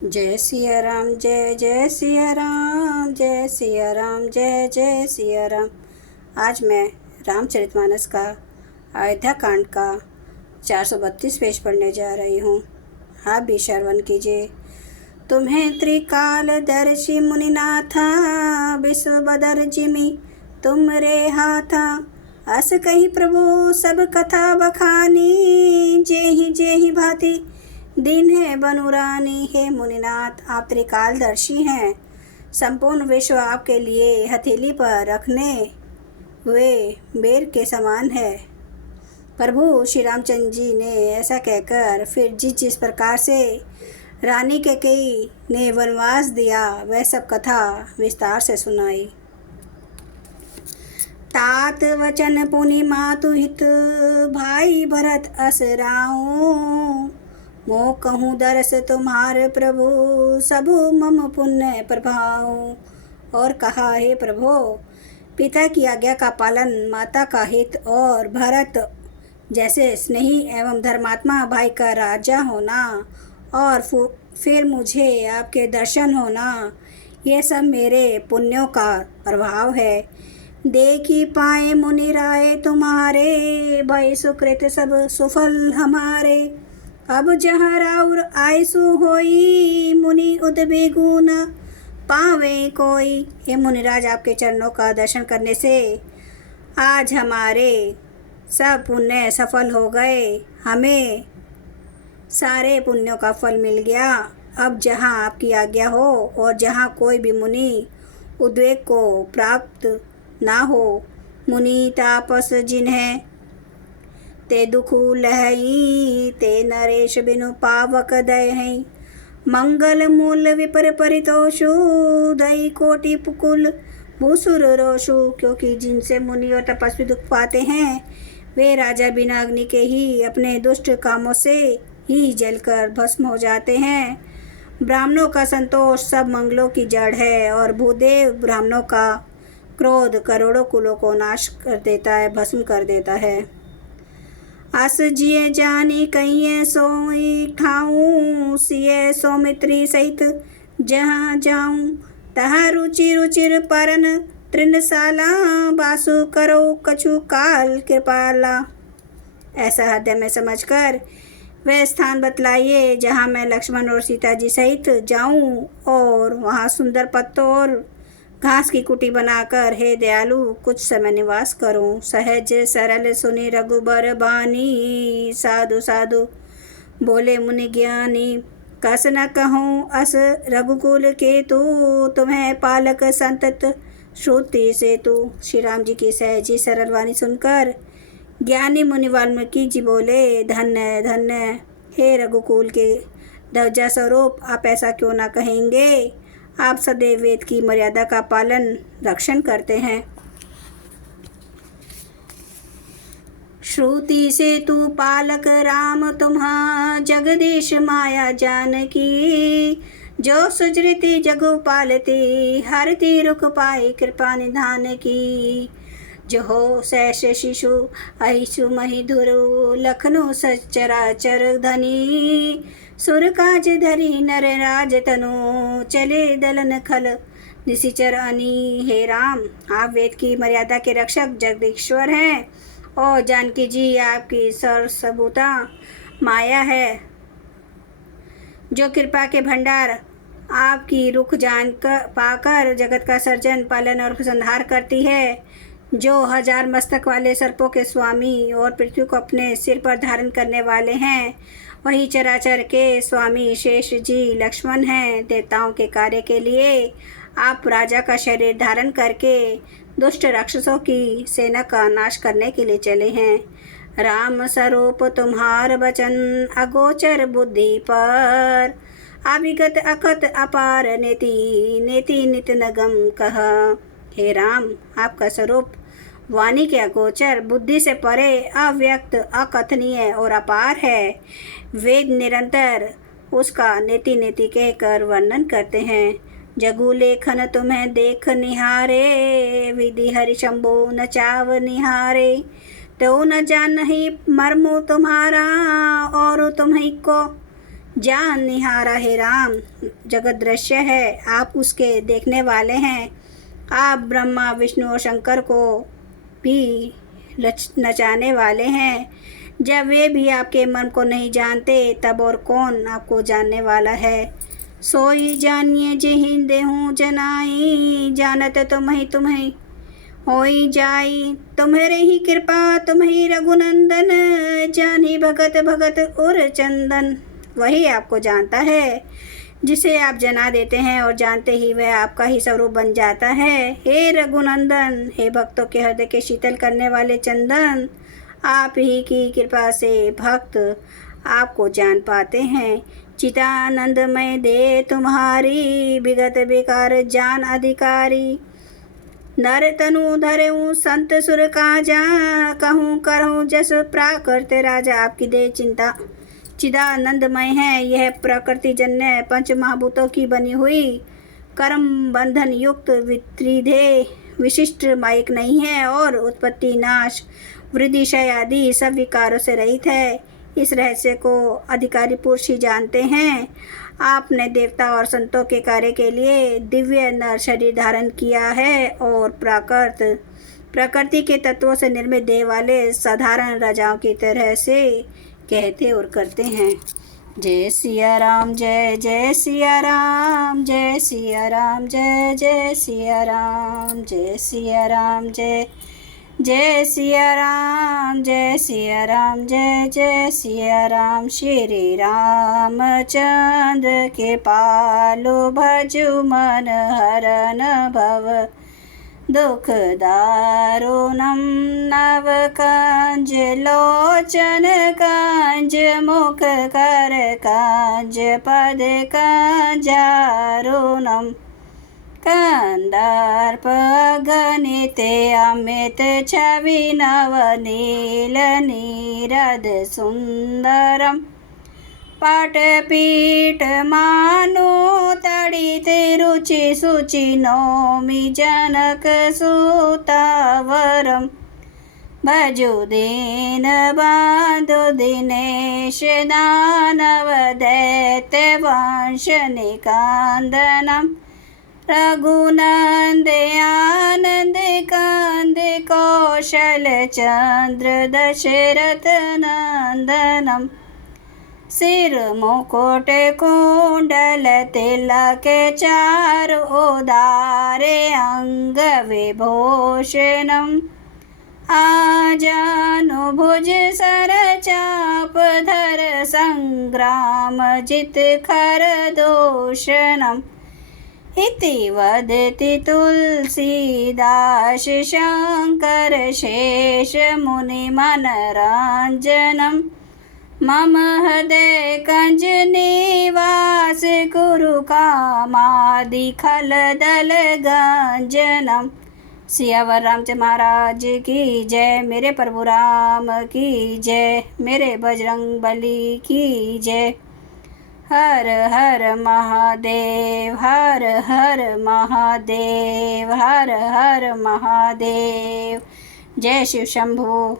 जय सिया राम, जय जय सिया राम, जय सिया राम, जय जय सिया राम। आज मैं रामचरितमानस का अयोध्या कांड का 432 पेज पढ़ने जा रही हूँ। आप भी श्रवण कीजिए। तुम्हें त्रिकालदर्शी मुनिनाथा, विश्व बदर जिमि तुम रे हाथा। अस कही प्रभु सब कथा बखानी, जेहि भांति दिन है बनुरानी। हे मुनिनाथ, आप त्रिकालदर्शी हैं। संपूर्ण विश्व आपके लिए हथेली पर रखने हुए बेर के समान है। प्रभु श्री रामचंद्र जी ने ऐसा कहकर फिर जिस प्रकार से रानी कैकेयी ने वनवास दिया वह सब कथा विस्तार से सुनाई। तात वचन पुनि मातु हित, भाई भरत असराऊं। मोह कहूँ दरस तुम्हारे प्रभु, सबु मम पुण्य प्रभाव। और कहा, हे प्रभु, पिता की आज्ञा का पालन, माता का हित और भरत जैसे स्नेही एवं धर्मात्मा भाई का राजा होना और फिर मुझे आपके दर्शन होना, ये सब मेरे पुण्यों का प्रभाव है। देखी पाए मुनि राय तुम्हारे, भय सुकृत सब सुफल हमारे। अब जहाँ राउर आयसु होई, मुनि उद्विग्न न पावे कोई। हे मुनिराज, आपके चरणों का दर्शन करने से आज हमारे सब पुण्य सफल हो गए, हमें सारे पुण्यों का फल मिल गया। अब जहाँ आपकी आज्ञा हो और जहाँ कोई भी मुनि उद्वेग को प्राप्त ना हो, मुनि तापस जिन्हें ते दुखु लहई, ते नरेश बिनु पावक दयहि। मंगल मूल विपर परितोषु, दई कोटि पुकुल भूसुर रोषु। क्योंकि जिनसे मुनि और तपस्वी दुख पाते हैं, वे राजा बिना अग्नि के ही अपने दुष्ट कामों से ही जलकर भस्म हो जाते हैं। ब्राह्मणों का संतोष सब मंगलों की जड़ है और भूदेव ब्राह्मणों का क्रोध करोड़ों कुलों को नाश कर देता है, भस्म कर देता है। अस जिये जानी कहिए सोई ठाऊं, सिये सौमित्री सहित जहाँ जाऊं। तहाँ रुचि रुचिर परन तृणशाला, बासु करो कछु काल कृपाला। ऐसा हृदय में समझकर वह स्थान बतलाइए जहाँ मैं लक्ष्मण और सीता जी सहित जाऊं और वहाँ सुंदर पत्तों और घास की कुटी बनाकर हे दयालु कुछ समय निवास करूं। सहज सरल सुनि रघुबर बानी, साधु साधु बोले मुनि ज्ञानी। कस न कहूँ अस रघुकुल के तू, तुम्हें पालक संतत श्रुति से तू। श्री राम जी की सहज ही सरल वाणी सुनकर ज्ञानी मुनि वाल्मीकि जी बोले, धन्य धन्य हे रघुकुल के ध्वजा स्वरूप, आप ऐसा क्यों ना कहेंगे। आप सदैव वेद की मर्यादा का पालन रक्षण करते हैं। श्रुति से तू पालक राम तुम्हा, जगदीश माया जानकी। जो सुजृति जगु पालती, हरति रुख पाई कृपा निधान की। जो हो सहस शिशु अहिषु महिधुरु, लखनु सचराचर धनी। सुर काज धरी नर राज तनु, चले दलन खल निशिचर अनी। हे राम, आप वेद की मर्यादा के रक्षक जगदीश्वर हैं और जानकी जी आपकी सर्वभूता माया है, जो कृपा के भंडार आपकी रुख जान कर पाकर जगत का सर्जन पालन और संहार करती है। जो हजार मस्तक वाले सर्पों के स्वामी और पृथ्वी को अपने सिर पर धारण करने वाले हैं, वही चराचर के स्वामी शेष जी लक्ष्मण हैं। देवताओं के कार्य के लिए आप राजा का शरीर धारण करके दुष्ट राक्षसों की सेना का नाश करने के लिए चले हैं। राम स्वरूप तुम्हार वचन, अगोचर बुद्धि पर। अविगत अकथ अपार नेति, नेति नित नगम कह। हे राम, आपका स्वरूप वाणी के अगोचर, बुद्धि से परे, अव्यक्त, अकथनीय और अपार है। वेद निरंतर उसका नेति नेति कहकर वर्णन करते हैं। जगु लेखन तुम्हें देख निहारे, विधि हरि शंभु न चाव निहारे। तो न जान ही मर्मु तुम्हारा, और तुम्हीं को जान निहारा है राम, जगत दृश्य है, आप उसके देखने वाले हैं। आप ब्रह्मा विष्णु और शंकर को भी नचाने वाले हैं। जब वे भी आपके मन को नहीं जानते तब और कौन आपको जानने वाला है। सोई जानिए जिहिं देहूँ जनाई, जानत तुम्हें होई जाई। तुम्हारे ही कृपा तुम्ही रघुनंदन, जानी भगत भगत उर चंदन। वही आपको जानता है जिसे आप जना देते हैं और जानते ही वह आपका ही स्वरूप बन जाता है। हे रघुनंदन, हे भक्तों के हृदय के शीतल करने वाले चंदन, आप ही की कृपा से भक्त आपको जान पाते हैं। चितानंदमय दे तुम्हारी, विगत बेकार जान अधिकारी। नर तनु धरऊँ संत सुर काजा, कहूँ करहूँ जस प्राकृत राजा। आपकी देह चिदानंदमय है। यह प्रकृति जन्य पंच महाभूतों की बनी हुई कर्म बंधन युक्त त्रिदेह विशिष्ट माइक नहीं है और उत्पत्ति नाश वृद्धि क्षय आदि सब विकारों से रहित है। इस रहस्य को अधिकारी पुरुष ही जानते हैं। आपने देवता और संतों के कार्य के लिए दिव्य नर शरीर धारण किया है और प्रकृति के तत्वों से निर्मित देह वाले साधारण राजाओं की तरह से कहते और करते हैं। जय सिया राम, जय जय सिया राम, जय सिया राम, जय जय सिया राम, जय सिया राम, जय जय सिया राम, जय सिया राम, जय जय सिया राम। श्री रामचंद्र के पालो भजु मन हरन भव, दुख दारुणम नव कांज लोचन कांज, मुख कर कांज पद कांजारुणम। कंदार्प गणिते अमित छवि नव नील नीरद सुंदरम। पाटपीठ मानो तड़ित रुचि सुचि, नौमि जनक सुतावरम। भजु दीन बांधु दिनेश, दानव दैत्य वंश निकांदनम। रघुनंद आनंद कांद कौशल चंद्र दशरथ नंदनम। सिर मुकुट कुंडल तिलक चार उदारे अंग विभूषणम। आजानु भुज सर चाप धर, संग्राम जित खर दूषणम। इति वदति तुलसीदास शंकर शेष मुनि मनरांजनम। मम हृदय कंज निवास कुरु कामादि खल दल गंजनम। सियावर रामचंद्र महाराज की जय, मेरे प्रभु राम की जय, मेरे बजरंग बली की जय। हर हर महादेव, हर हर महादेव, हर हर महादेव। जय शिव शंभू।